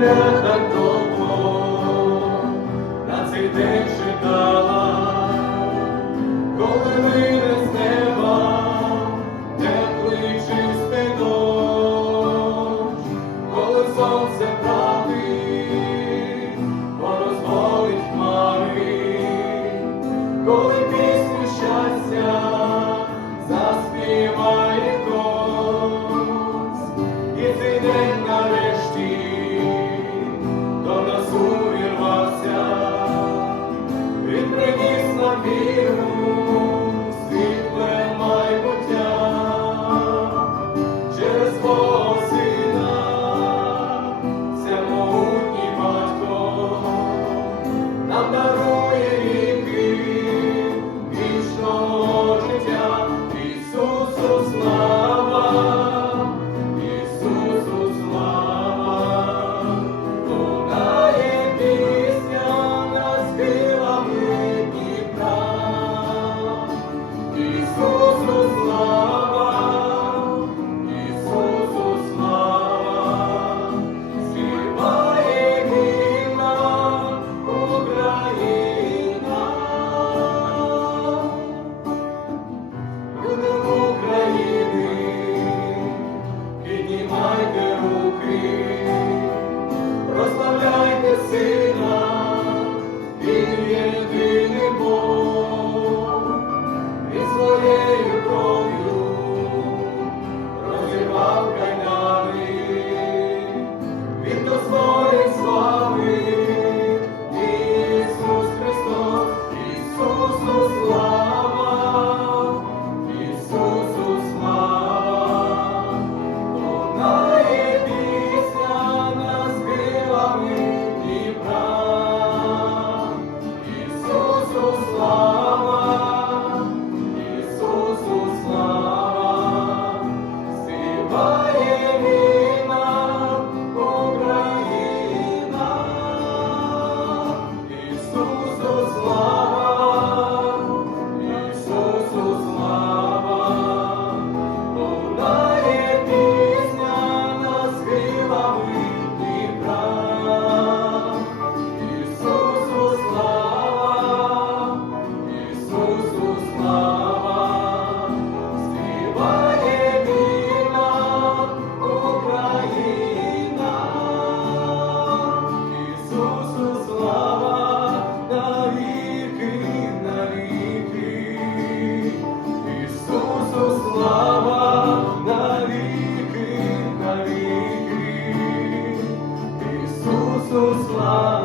так довго на цей день чекала, коли з неба теплий чистий коли сонце править, порозболить хмари, коли пісня. me. sou.